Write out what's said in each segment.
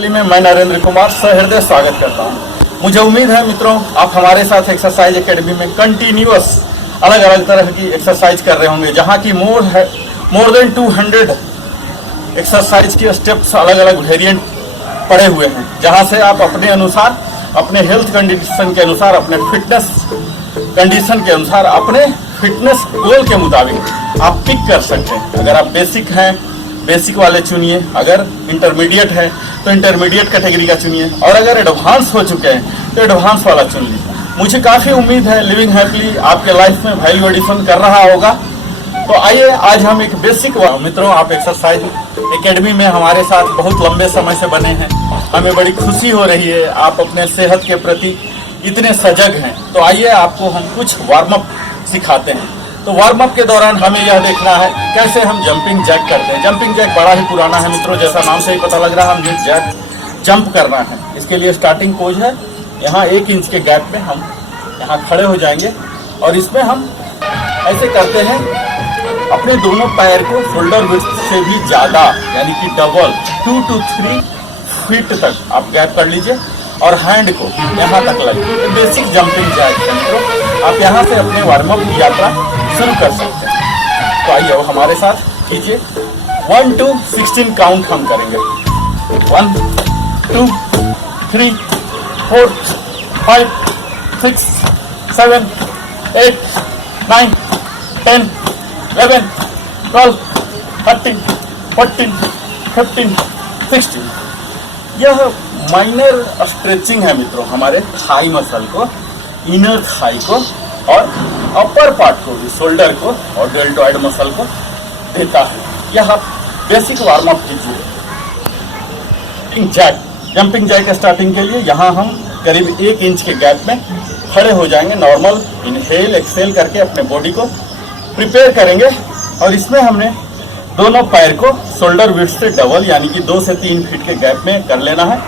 Happily में मैं नरेंद्र कुमार सहृदय स्वागत करता हूं। मुझे उम्मीद है मित्रों आप हमारे साथ एक्सरसाइज एकेडमी में कंटिन्यूअस अलग अलग तरह की एक्सरसाइज कर रहे होंगे, जहां की मोर देन 200 एक्सरसाइज के स्टेप्स अलग अलग वेरिएंट पड़े हुए हैं, जहां से आप अपने अनुसार, अपने हेल्थ कंडीशन के अनुसार, अपने फिटनेस कंडीशन के अनुसार, अपने फिटनेस गोल के मुताबिक आप पिक कर सकते हैं। अगर आप बेसिक हैं, बेसिक वाले चुनिए, अगर इंटरमीडिएट है तो इंटरमीडिएट कैटेगरी का चुनिए, और अगर एडवांस हो चुके हैं तो एडवांस वाला चुन लीजिए। मुझे काफ़ी उम्मीद है लिविंग हैप्पीली आपके लाइफ में वैल्यू एडिशन कर रहा होगा। तो आइए आज हम एक बेसिक, मित्रों आप एक्सरसाइज एकेडमी में हमारे साथ बहुत लंबे समय से बने हैं, हमें बड़ी खुशी हो रही है, आप अपने सेहत के प्रति इतने सजग हैं। तो आइए आपको हम कुछ वार्म अप सिखाते हैं। तो वार्म अप के दौरान हमें यह देखना है कैसे हम जंपिंग जैक करते हैं। जंपिंग जैक बड़ा ही पुराना है मित्रों, जैसा नाम से ही पता लग रहा है, हमें जैक जंप करना है। इसके लिए स्टार्टिंग पोज है, यहाँ 1 इंच के गैप में हम यहाँ खड़े हो जाएंगे और इसमें हम ऐसे करते हैं, अपने दोनों पैर को शोल्डर विड्थ से भी ज़्यादा यानी कि डबल 2 to 3 फीट तक आप गैप कर लीजिए और हैंड को यहाँ तक लाइए। बेसिक जंपिंग जैक है मित्रों, आप यहाँ से अपने वार्म अप की यात्रा शुरू कर सकते हैं। तो आइए हमारे साथ कीजिए। 1 to 16 काउंट हम करेंगे। 1 2 3 4 5 6 7 8 9 10 11 12 13 14 15 16। यह माइनर स्ट्रेचिंग है मित्रों, हमारे थाई मसल को, इनर थाई को और अपर पार्ट को भी, शोल्डर को और डेल्टॉइड मसल को देता है। यह आप बेसिक वार्म अप कीजिए। जंपिंग जैक स्टार्टिंग के लिए यहाँ हम करीब 1 इंच के गैप में खड़े हो जाएंगे। नॉर्मल इनहेल एक्सहेल करके अपने बॉडी को प्रिपेयर करेंगे और इसमें हमने दोनों पैर को शोल्डर विड्थ से डबल यानी कि 2 से 3 फीट के गैप में कर लेना है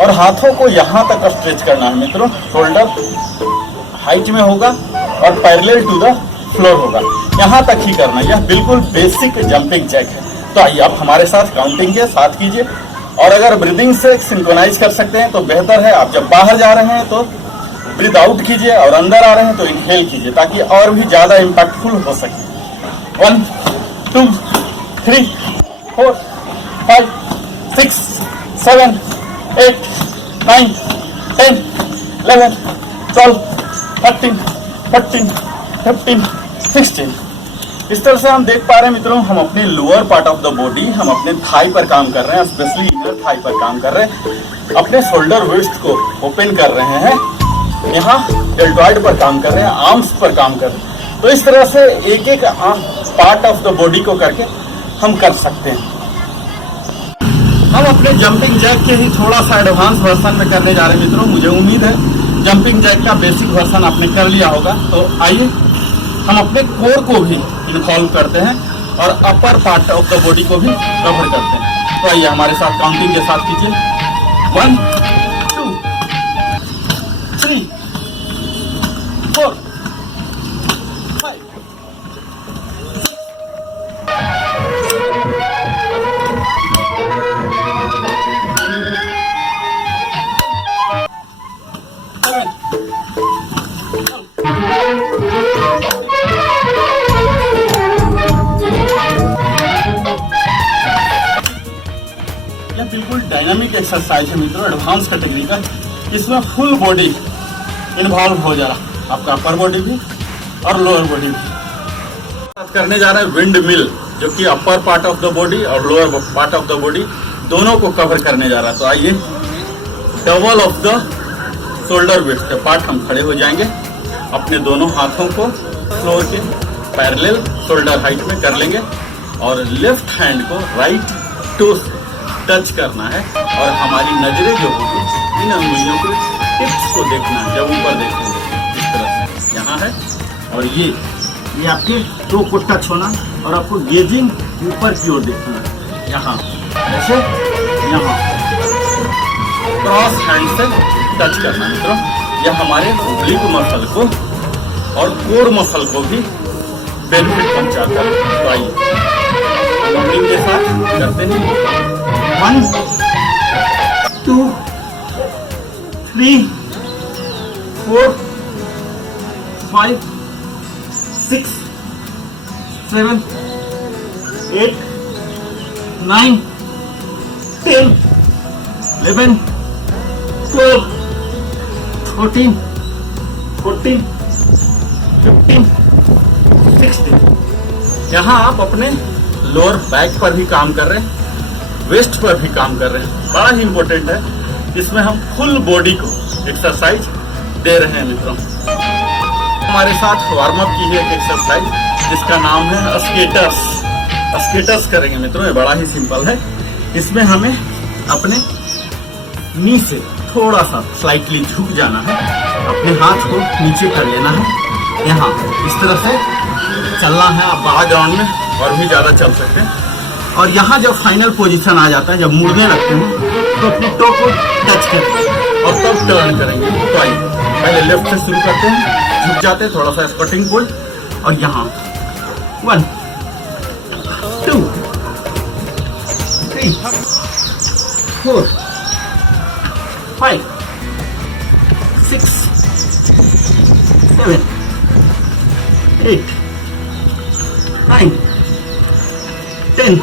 और हाथों को यहाँ तक स्ट्रेच करना है मित्रों। शोल्डर हाइट में होगा और पैरेलल टू द फ्लोर होगा, यहाँ तक ही करना है। यह बिल्कुल बेसिक जंपिंग जैक है। तो आइए आप हमारे साथ काउंटिंग के साथ कीजिए, और अगर ब्रीदिंग से सिंक्रोनाइज कर सकते हैं तो बेहतर है। आप जब बाहर जा रहे हैं तो ब्रीद आउट कीजिए और अंदर आ रहे हैं तो इनहेल कीजिए, ताकि और भी ज़्यादा इम्पैक्टफुल हो सके। 1 2 3 4 5 6 7 8 9 10 11 12 13 14 15 16। इस तरह से हम देख पा रहे हैं मित्रों, हम अपने lower part of the body, हम अपने थाई पर काम कर रहे हैं, स्पेशली इनर थाई पर काम कर रहे हैं, अपने शोल्डर विड्थ को ओपन कर रहे हैं, यहाँ डेल्टॉइड पर काम कर रहे हैं, आर्म्स पर काम कर रहे हैं। तो इस तरह से एक एक पार्ट ऑफ द बॉडी को करके हम कर सकते हैं। हम अपने जंपिंग जैक के ही थोड़ा सा एडवांस वर्जन में करने जा रहे हैं मित्रों। मुझे उम्मीद है जंपिंग जैक का बेसिक वर्जन आपने कर लिया होगा। तो आइए हम अपने कोर को भी इन्वॉल्व करते हैं और अपर पार्ट ऑफ द बॉडी को भी कवर करते हैं। तो आइए हमारे साथ काउंटिंग के साथ कीजिए। 1 2 3 4 5 यह बिल्कुल डायनामिक एक्सरसाइज है मित्रों, एडवांस कैटेगरी का। इसमें फुल बॉडी इन्वॉल्व हो जा रहा, आपका अपर बॉडी भी और लोअर बॉडी भी। करने जा रहे हैं विंड मिल, जो कि upper part of the body और lower part of the body दोनों को कवर करने जा रहा है। तो आइए double of the shoulder width के पार्ट हम खड़े हो जाएंगे, अपने दोनों हाथों को फ्लोर के पैरेलल शोल्डर हाइट में कर लेंगे और लेफ्ट हैंड को राइट टो से टच करना है और हमारी नजरें जो होगी इन अंगुलियों के टिप्स को देखना है। जब ऊपर देखेंगे इस तरह से यहाँ है और ये आपके टो को टच होना और आपको गेजिंग ऊपर की ओर देखना है। यहाँ ऐसे यहाँ क्रॉस हैंड से टच करना है मित्रों। यह हमारे ओब्लिक मसल को और कोर मसल को भी बेनिफिट पहुंचाता है। तो आइए के साथ करते हैं। 1 3 4 5 6 7 8 9 10 11 12 14 14 15 16। यहाँ आप अपने लोअर बैक पर भी काम कर रहे हैं, वेस्ट पर भी काम कर रहे हैं। बड़ा ही इंपॉर्टेंट है, इसमें हम फुल बॉडी को एक्सरसाइज दे रहे हैं मित्रों। हमारे साथ वार्म अप की है एक एक्सरसाइज जिसका नाम है स्केटर्स। स्केटर्स करेंगे मित्रों, ये बड़ा ही सिंपल है। इसमें हमें अपने नी से थोड़ा सा स्लाइटली झुक जाना है, अपने हाथ को नीचे कर लेना है, यहाँ इस तरह से चलना है। आप बड़ा ग्राउंड में और भी ज़्यादा चल सकते हैं। और यहाँ जब फाइनल पोजीशन आ जाता है, जब मुड़ने लगते हैं तो अपने टो को टच करते और तब टर्न करेंगे। तो आइए पहले लेफ्ट से शुरू करते हैं, झुक जाते हैं, थोड़ा सा स्क्वाटिंग पुल, और यहाँ 1 2 3 4 5 6 7 8 9 10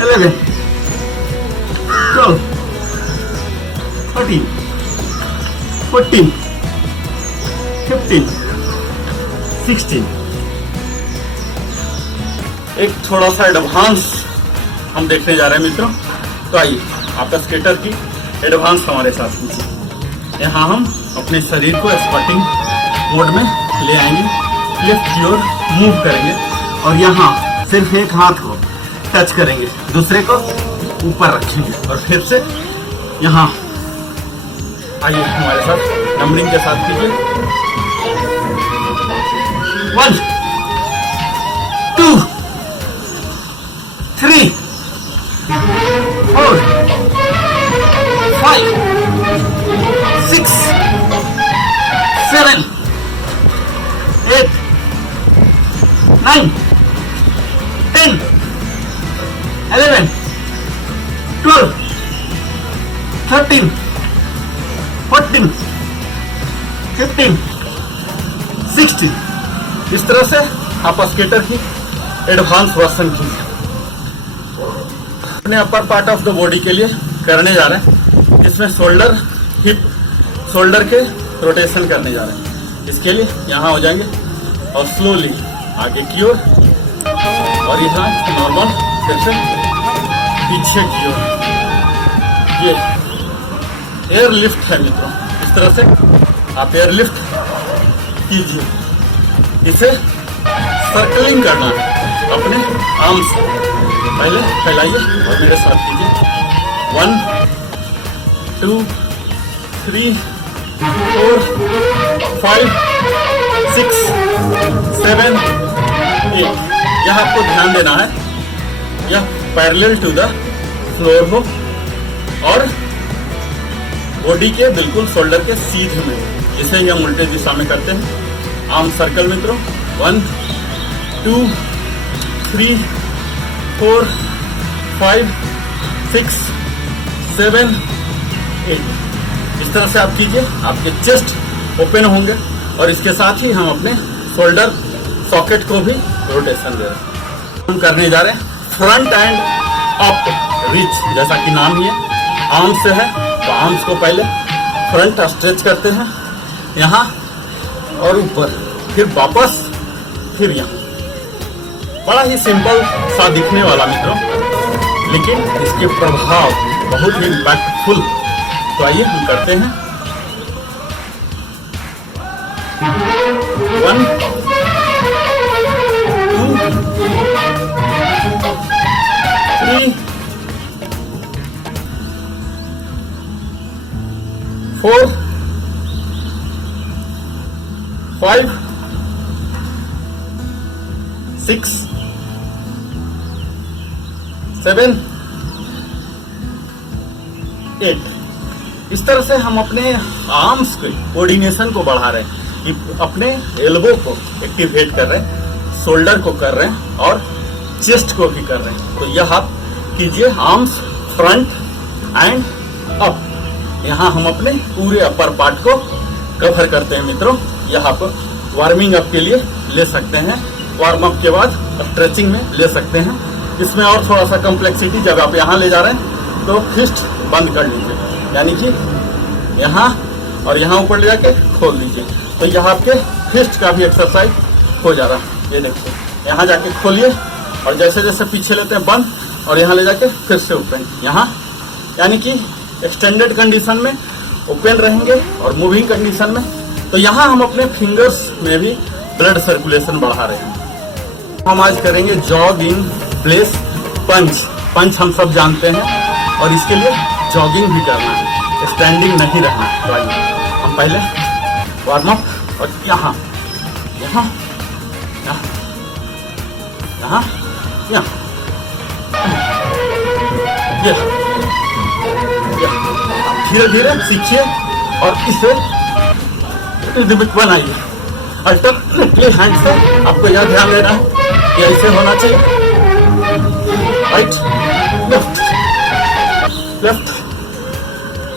11 12 13 14 15 16। एक थोड़ा सा एडवांस हम देखने जा रहे हैं मित्रों। तो आइए आप स्केटर की एडवांस हमारे साथ कीजिए। यहाँ हम अपने शरीर को स्क्वाटिंग मोड में ले आएंगे, लेफ्ट की ओर मूव करेंगे और यहाँ सिर्फ एक हाथ को टच करेंगे, दूसरे को ऊपर रखेंगे और फिर से यहाँ आइए हमारे साथ नंबरिंग के साथ कीजिए। 1 2 3 4 5 6 7 8 9 10 11 12 13 14 15 16। इस तरह से आप स्केटर की एडवांस वर्जन कीजिए। अपने अपर पार्ट ऑफ द बॉडी के लिए करने जा रहे हैं, इसमें शोल्डर हिप शोल्डर के रोटेशन करने जा रहे हैं। इसके लिए यहाँ हो जाएंगे और स्लोली आगे की ओर और यहाँ नॉर्मल फिर से पीछे की ओर। ये एयर लिफ्ट है मित्रों, इस तरह से आप एयर लिफ्ट कीजिए। इसे सर्कलिंग करना है अपने आर्म से, पहले फैलाइए और मेरे साथ कीजिए। 1 2 3 4 5 6 7 8। यह आपको ध्यान देना है, यह पैरेलल टू द फ्लोर हो और बॉडी के बिल्कुल शोल्डर के सीधे में, जिसे ही हम उल्टे दिशा में करते हैं। आर्म सर्कल मित्रों 1 2 3 4 5 6 7 8। इस तरह से आप कीजिए, आपके चेस्ट ओपन होंगे और इसके साथ ही हम अपने शोल्डर सॉकेट को भी रोटेशन दे रहे हैं। हम करने जा रहे हैं फ्रंट एंड अप रीच, जैसा कि नाम ही है, आर्म से है तो आर्म्स को पहले फ्रंट स्ट्रेच करते हैं यहाँ और ऊपर, फिर वापस, फिर यहाँ। बड़ा ही सिंपल सा दिखने वाला मित्रों, लेकिन इसके प्रभाव बहुत ही इम्पैक्टफुल। तो आइए हम करते हैं। 1 2 3 4 5 6 7 8। इस तरह से हम अपने आर्म्स के कोऑर्डिनेशन को बढ़ा रहे हैं, कि अपने एल्बो को एक्टिवेट कर रहे हैं, शोल्डर को कर रहे हैं और चेस्ट को भी कर रहे हैं। तो यह आप कीजिए, आर्म्स फ्रंट एंड अप, यहाँ हम अपने पूरे अपर पार्ट को कवर करते हैं मित्रों। यहाँ पर वार्मिंग अप के लिए ले सकते हैं, वार्म अप के बाद स्ट्रेचिंग में ले सकते हैं। इसमें और थोड़ा सा कम्प्लेक्सिटी, जब आप यहाँ ले जा रहे हैं तो फिस्ट बंद कर लीजिए, यानी कि यहाँ और यहाँ ऊपर ले जाके खोल दीजिए, तो यहाँ आपके फिस्ट का भी एक्सरसाइज हो जा रहा है। ये देखिए, यहाँ जाके खोलिए और जैसे जैसे पीछे लेते हैं बंद, और यहाँ ले जाके फिर से ओपन, यहाँ यानी कि एक्सटेंडेड कंडीशन में ओपन रहेंगे और मूविंग कंडीशन में। तो यहाँ हम अपने फिंगर्स में भी ब्लड सर्कुलेशन बढ़ा रहे हैं। हम आज करेंगे जॉग इन प्लेस पंच। पंच हम सब जानते हैं और इसके लिए जॉगिंग भी करना है, स्टैंडिंग नहीं रहना है। तो आइए हम पहले वार्म अप, और यहाँ यहाँ यहाँ यहाँ यहाँ धीरे धीरे सीखिए और इसे रिदमिक बनाइए। अल्टरनेटली हैंड से आपको यह ध्यान देना है कि ऐसे होना चाहिए, राइट लेफ्ट लेफ्ट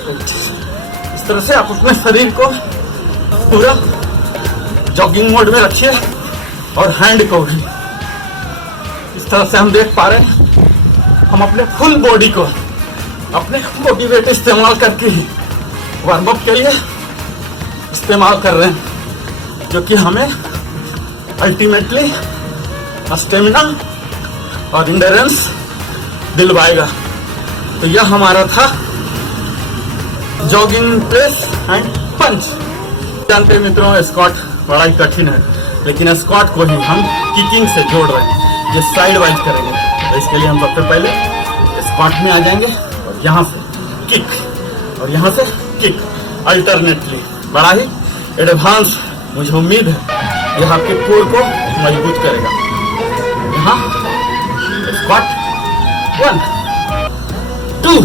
राइट। इस तरह से आप अपने शरीर को पूरा जॉगिंग मोड में रखिए और हैंड को भी इस तरह से हम देख पा रहे हैं। हम अपने फुल बॉडी को अपने बॉडी वेट इस्तेमाल करके ही वार्म अप के लिए इस्तेमाल कर रहे हैं, जो कि हमें अल्टीमेटली स्टेमिना और इंड्योरेंस दिलवाएगा। तो यह हमारा था जॉगिंग प्लेस एंड पंच। जानते हैं मित्रों, स्क्वाट बड़ा ही कठिन है, लेकिन स्क्वाट को ही हम किकिंग से जोड़ रहे हैं। ये साइड वाइज करेंगे, तो इसके लिए हम सबसे पहले स्क्वाट में आ जाएंगे और यहाँ से किक और यहाँ से किक अल्टरनेटली। बड़ा ही एडवांस, मुझे उम्मीद है यह आपके कोर को मजबूत करेगा। यहाँ स्क्वाट 1 2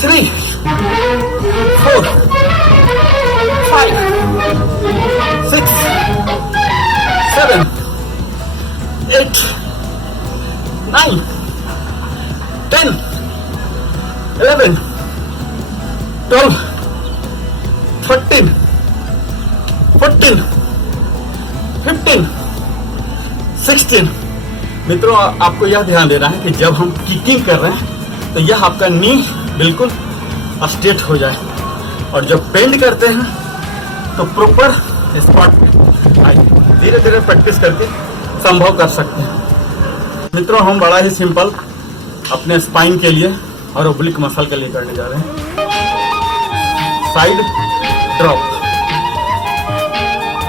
3 4 5 6 7 8 9 10 11 12 13 14 15 16। मित्रों, आपको यह ध्यान देना है कि जब हम किकिंग कर रहे हैं तो यह आपका नी बिल्कुल स्ट्रेट हो जाए, और जब बेंड करते हैं तो प्रॉपर स्क्वाट धीरे धीरे प्रैक्टिस करके संभव कर सकते हैं। मित्रों, हम बड़ा ही सिंपल अपने स्पाइन के लिए और ओब्लिक मसल के लिए करने जा रहे हैं। Side drop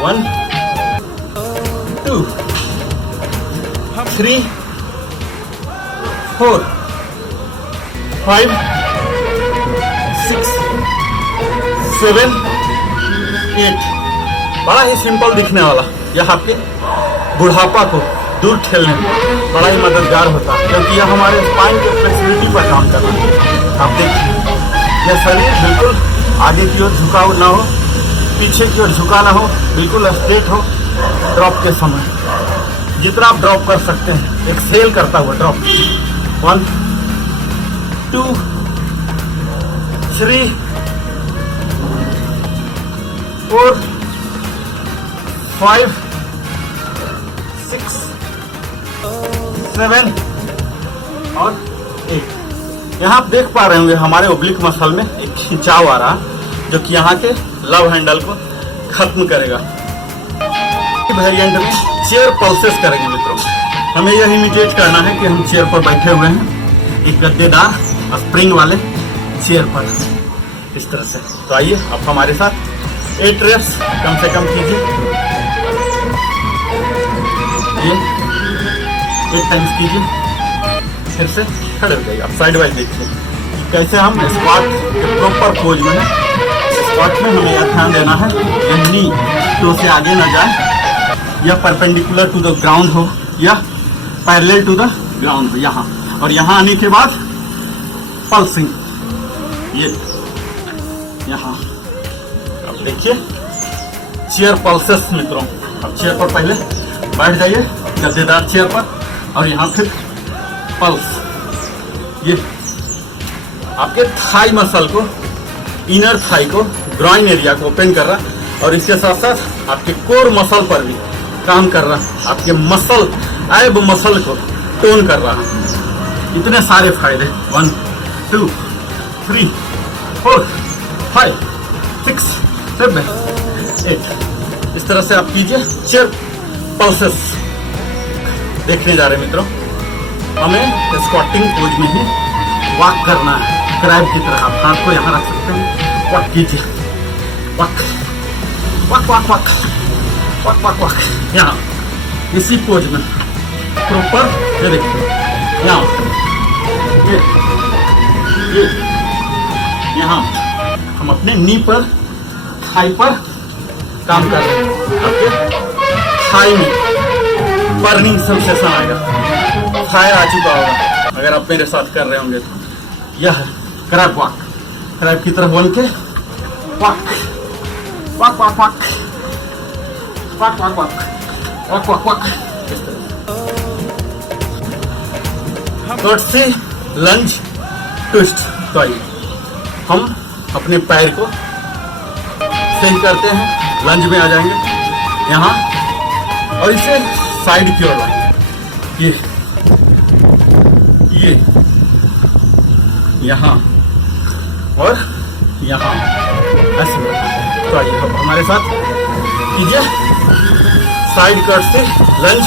1 2 3 4 5 6 7 8। बड़ा ही सिंपल दिखने वाला, यह आपके बुढ़ापा को दूर ठेलने में बड़ा ही मददगार होता है, क्योंकि यह हमारे स्पाइन के फ्लेक्सिबिलिटी पर काम कर रहा है। आप देखिए, यह शरीर बिल्कुल आगे की ओर झुकाव ना हो, पीछे की ओर झुका ना हो, बिल्कुल स्ट्रेट हो। ड्रॉप के समय जितना आप ड्रॉप कर सकते हैं, एक्सेल करता हुआ ड्रॉप 1 2 3 4 5 6 7 और 8। यहाँ आप देख पा रहे होंगे हमारे ओब्लिक मसल में एक खिंचाव आ रहा, जो कि यहाँ के लव हैंडल को खत्म करेगा। वेरिएंट में चेयर पल्सेस करेंगे मित्रों। हमें यह इमिटेट करना है कि हम चेयर पर बैठे हुए हैं, एक गद्देदार स्प्रिंग वाले चेयर पर, इस तरह से। तो आइए आप हमारे साथ 8 रेप्स कम से कम कीजिए। ये 8 टाइम्स कीजिए, फिर से खड़े हो जाइए। आप साइड वाइज देखिए कैसे हम स्क्वाट के प्रॉपर पोज में है। स्क्वाट में हमें यह ध्यान देना है कि नी टो से आगे न जाए, यह परपेंडिकुलर टू द ग्राउंड हो या पैरेलल टू द ग्राउंड हो यहाँ। और यहाँ आने के बाद पल्सिंग, ये यहाँ अब देखिए चेयर पल्सेस मित्रों। अब चेयर पर पहले बैठ जाइए, गद्देदार चेयर पर, और यहाँ फिर पल्स, ये आपके थाई मसल को, इनर थाई को, ग्रॉइन एरिया को ओपन कर रहा है और इसके साथ साथ आपके कोर मसल पर भी काम कर रहा है, आपके मसल, एब मसल को टोन कर रहा है। इतने सारे फायदे, 1 2 3 4 5 6 7 8, इस तरह से आप कीजिए। चेयर पल्सेस देखने जा रहे हैं मित्रों। हमें स्क्वाटिंग पोज में ही वॉक करना है, क्रैब की तरह। आप हाथ को यहाँ रख सकते हैं, वॉक कीजिए, walk walk walk walk walk walk walk, यहाँ इसी पोज में प्रॉपर। ये देखिए यहाँ, ये यहाँ हम अपने नी पर, थाई पर काम कर रहे हैं। आपके थाई में बर्निंग सेंसेशन आएगा, फायर आ चुका होगा अगर आप मेरे साथ कर रहे होंगे तो। यह क्रैब वॉक, क्रैब की तरफ बन के walk walk walk walk walk walk walk walk walk. से लंज ट्विस्ट। तो आइए हम अपने पैर को सही करते हैं, लंज में आ जाएंगे यहाँ और इसे साइड की ओर लाएंगे। ये यहाँ और यहाँ ऐसे। तो आइए अब हमारे साथ कीजिए साइड कट से लंज।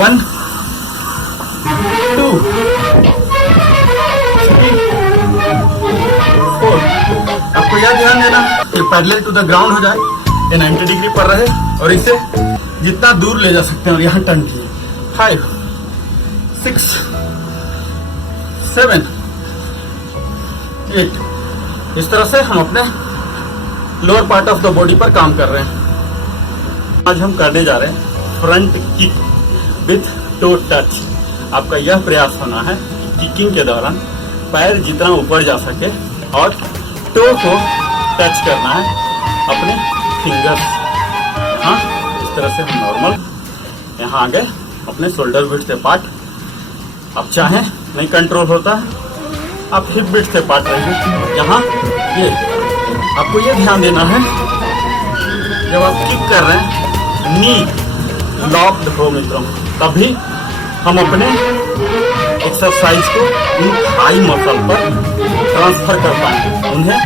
1 2 3 4। आपको यह ध्यान देना कि पैरेलल टू द ग्राउंड हो जाए, ये 90 डिग्री पर रहे और इसे जितना दूर ले जा सकते हैं और यहाँ टर्न कीजिए। 5 6 7 8। इस तरह से हम अपने lower part of the body पर काम कर रहे हैं। आज हम करने जा रहे हैं front kick with to touch. आपका यह प्रयास होना है कि किकिंग के दौरान पैर जितना ऊपर जा सके और टो को टच करना है अपने फिंगर्स। हाँ, इस तरह से हम नॉर्मल यहाँ आ गए अपने शोल्डर विड्थ से पार्ट। आप चाहें नहीं कंट्रोल होता है, आप हिप विड्थ से पार्ट रहेंगे यहाँ। ये आपको ये ध्यान देना है जब आप किक कर रहे हैं नी लॉक्ड हो मित्रों, तभी हम अपने एक्सरसाइज को इन थाई मसल पर ट्रांसफर कर पाएंगे, उन्हें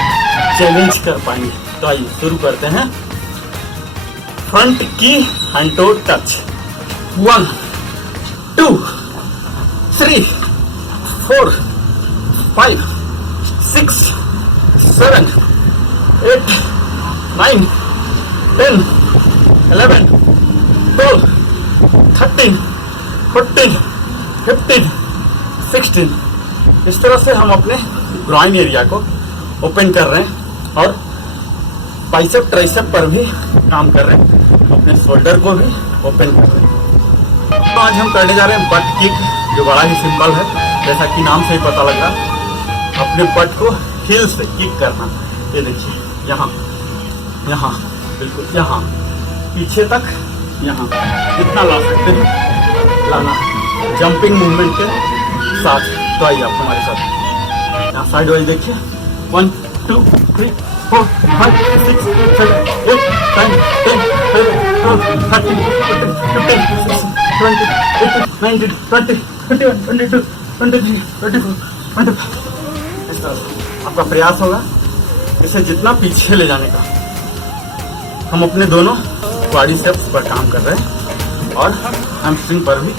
चैलेंज कर पाएंगे। तो आइए शुरू करते हैं फ्रंट की एंड टो टच। 1 2 3 4 5 6 7 8 9 10 11 12 13 14 15 16। इस तरह से हम अपने ग्रॉइन एरिया को ओपन कर रहे हैं और बाइसेप ट्राइसेप पर भी काम कर रहे हैं, अपने शोल्डर को भी ओपन कर रहे हैं। तो आज हम करने जा रहे हैं बट किक, जो बड़ा ही सिंपल है, जैसा कि नाम से ही पता लग रहा है। अपने बट को हिल से किक करना। ये देखिए यहाँ, यहाँ बिल्कुल यहाँ पीछे तक, यहाँ जितना ला सकते हैं लाना, जंपिंग मूवमेंट के साथ। तो आइए आप हमारे साथ यहाँ साइड वाइज देखिए। 1 2 3 4 5 6 7 8 9 10 11 12 13 14 15 16 17 18 19 20 21 22 23 24 25। इस तरह से आपका प्रयास होगा इसे जितना पीछे ले जाने का। हम अपने दोनों क्वाड्रिसेप्स पर काम कर रहे हैं और हैमस्ट्रिंग पर भी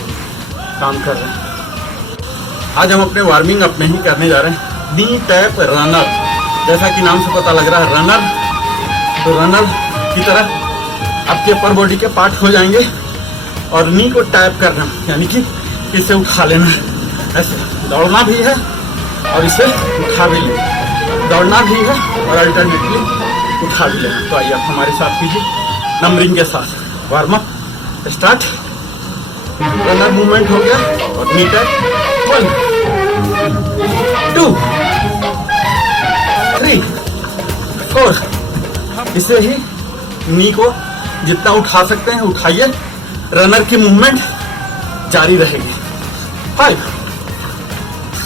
काम कर रहे हैं। आज हम अपने वार्मिंग अप में ही करने जा रहे हैं नी टैप रनर। जैसा कि नाम से पता लग रहा है रनर, तो रनर की तरह आपके अपर बॉडी के पार्ट हो जाएंगे और नी को टैप करना, यानी कि इसे उठा लेना। ऐसे दौड़ना भी है और इसे उठा भी लेना, दौड़ना भी है और अल्टरनेटली उठा भी लेना। तो आइए आप हमारे साथ कीजिए नंबरिंग के साथ। Warm up start. Runner movement हो गया और नी टैप। 1 2 3 4। इसे ही नी को जितना उठा सकते हैं उठाइए, रनर की मूवमेंट जारी रहेगी। 5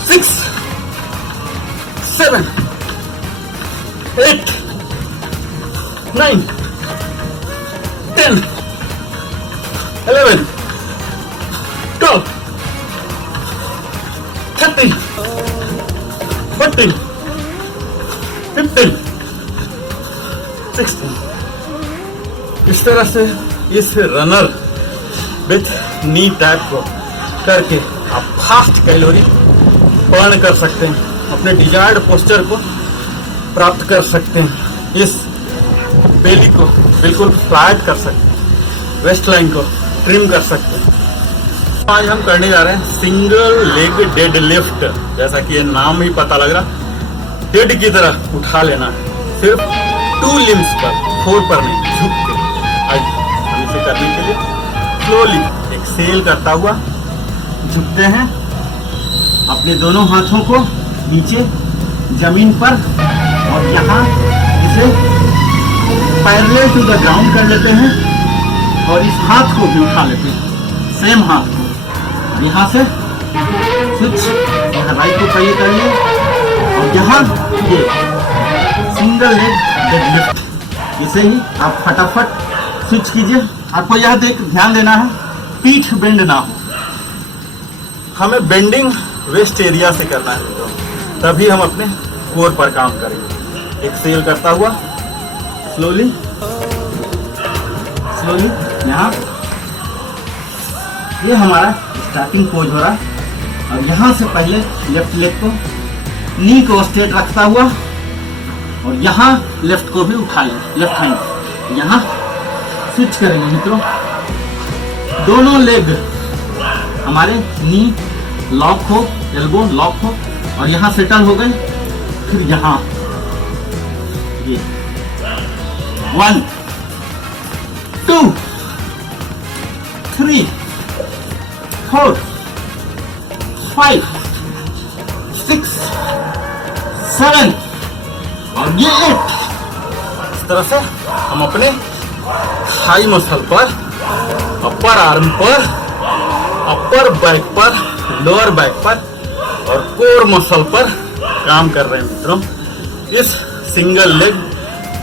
6 7 8 9 10 11 12 13 14 15 16। इस तरह से इस रनर विथ नी टैप को करके आप फास्ट कैलोरी बर्न कर सकते हैं, अपने डिजायर्ड पोस्चर को प्राप्त कर सकते हैं, इस बेली को बिल्कुल फ्लैट कर सकते हैं, वेस्ट लाइन को ट्रिम कर सकते हैं। आज हम करने जा रहे हैं सिंगल लेग डेड लिफ्ट। जैसा कि ये नाम ही पता लग रहा, डेड की तरह उठा लेना है, सिर्फ 2 लिम्स पर, 4 पर नहीं, झुक के। आज हम इसे करने के लिए स्लोली एक्सेल करता हुआ झुकते हैं, अपने दोनों हाथों को नीचे जमीन पर, और यहाँ इसे पैरेलल टू द ग्राउंड कर लेते हैं, और इस हाथ को भी उठा लेते हैं, सेम हाथ को। यहाँ से स्विच, यहाँ राइट को पहले करिए, और यहाँ ये सिंगल लेग डेड लिफ्ट, इसे ही आप फटाफट स्विच कीजिए। आपको यह ध्यान देना है पीठ बेंड ना हो, हमें बेंडिंग वेस्ट एरिया से करना है, तभी हम अपने कोर पर काम करेंगे। एक्सेल करता हुआ स्लोली स्लोली, यहाँ ये हमारा स्टार्टिंग पोज हो रहा है, और यहाँ से पहले लेफ्ट लेग को, नी को स्ट्रेट रखता हुआ, और यहाँ लेफ्ट को भी उठा लें, लेफ्ट हैंड। यहाँ स्विच करेंगे मित्रों, दोनों लेग हमारे नी लॉक हो, एल्बो लॉक हो, और यहाँ सेटल हो गए। फिर यहाँ ये 1 2 3 4 5 6 7 और ये 8। इस तरह से हम अपने थाई मसल पर, अपर आर्म पर, अपर बैक पर, लोअर बैक पर और कोर मसल पर काम कर रहे हैं मित्रों, इस सिंगल लेग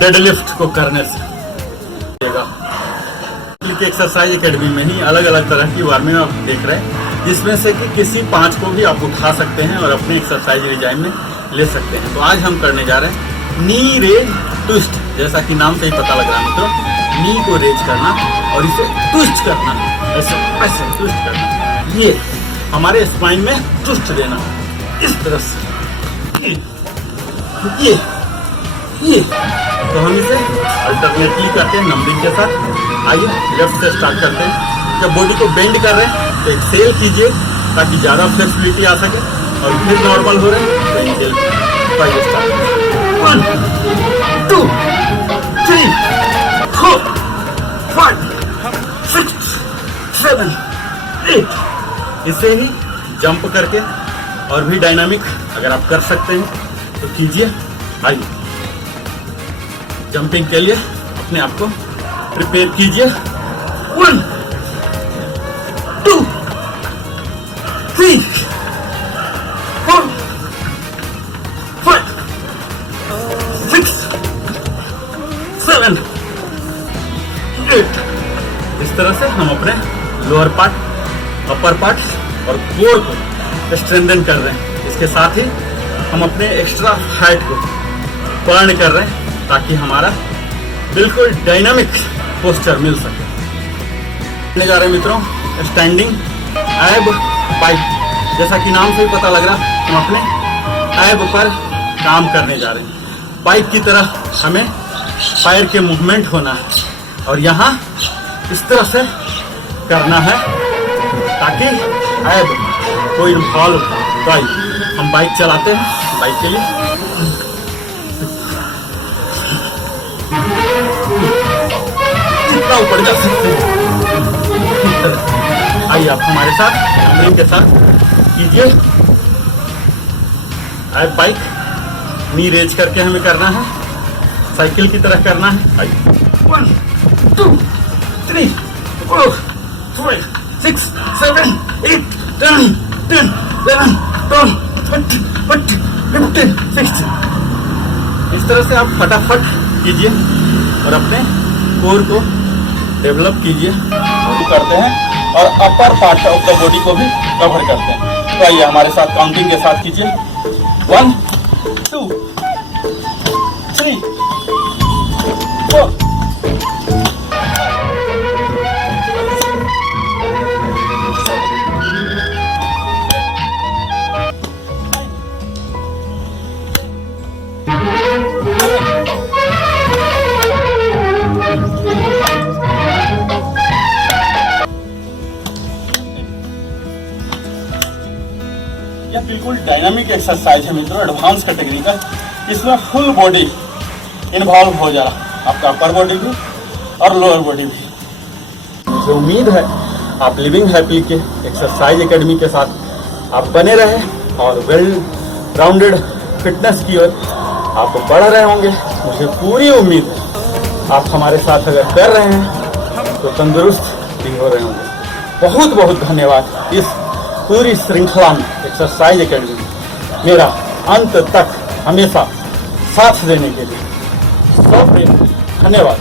डेडलिफ्ट को करने से। एक्सरसाइज एकेडमी में ही अलग अलग तरह की वार्मिंग आप देख रहे हैं, जिसमें से कि किसी 5 को भी आप उठा सकते हैं और अपने एक्सरसाइज रिजाइन में ले सकते हैं। तो आज हम करने जा रहे हैं नी रेज ट्विस्ट। जैसा कि नाम से ही पता लग रहा है मित्रों, नी को रेज करना और इसे ट्विस्ट करना, ऐसे ऐसे ट्विस्ट करना, ये हमारे स्पाइन में ट्विस्ट देना, इस तरह से ये। तो हम इसे अल्टरनेटली करते हैं नंबरिंग के साथ। आइए लेफ्ट से स्टार्ट करते हैं। जब बॉडी को बेंड कर रहे हैं तो एक्सेल कीजिए ताकि ज़्यादा फ्लेक्सिबिलिटी आ सके, और फिर नॉर्मल हो रहे हैं तो इनहेल। तो आइए स्टार्ट, 1 2 3 4 5 6 7 8। इसे ही जंप करके और भी डायनामिक अगर आप कर सकते हैं तो कीजिए। आइए जंपिंग के लिए अपने आप को प्रिपेयर कीजिए। 1 2 3 4 5 6 7 8। इस तरह से हम अपने लोअर पार्ट, अपर पार्ट और कोर को स्ट्रेंथन कर रहे हैं। इसके साथ ही हम अपने एक्स्ट्रा फैट को बर्न कर रहे हैं ताकि हमारा बिल्कुल डायनामिक पोस्चर मिल सके। करने जा रहे हैं मित्रों स्टैंडिंग एब बाइक। जैसा कि नाम से ही पता लग रहा, हम अपने एब पर काम करने जा रहे हैं। बाइक की तरह हमें पैर के मूवमेंट होना है और यहाँ इस तरह से करना है ताकि एब को इन्वॉल्व हो। तो हम बाइक चलाते हैं, बाइक के लिए जितना ऊपर जा सकते हैं। आइए आप हमारे साथ नंबरिंग के साथ कीजिए। एब बाइक नी रेज करके हमें करना है, साइकिल की तरह करना है। आइए 1 2 3 4 5 6 7 8 9 10 11 12 13 14 15 15, 16। इस तरह से आप फटाफट कीजिए और अपने कोर को डेवलप कीजिए। शुरू करते हैं और अपर पार्ट ऑफ द बॉडी को भी कवर करते हैं। तो आइए हमारे साथ काउंटिंग के साथ कीजिए। 1, 2, 3, 4। यह बिल्कुल डायनामिक एक्सरसाइज है मित्रों, एडवांस कैटेगरी का। इसमें फुल बॉडी इन्वॉल्व हो जा रहा, आपका अपर बॉडी भी और लोअर बॉडी भी। मुझे उम्मीद है आप लिविंग हैप्पी के एक्सरसाइज एकेडमी के साथ आप बने रहे और वेल राउंडेड फिटनेस की ओर आप बढ़ रहे होंगे। मुझे पूरी उम्मीद है आप हमारे साथ अगर कर रहे हैं तो तंदुरुस्त भी हो रहे होंगे। बहुत बहुत धन्यवाद इस पूरी श्रृंखला में एक्सरसाइज एकेडमी मेरा अंत तक हमेशा साथ देने के लिए। सब धन्यवाद।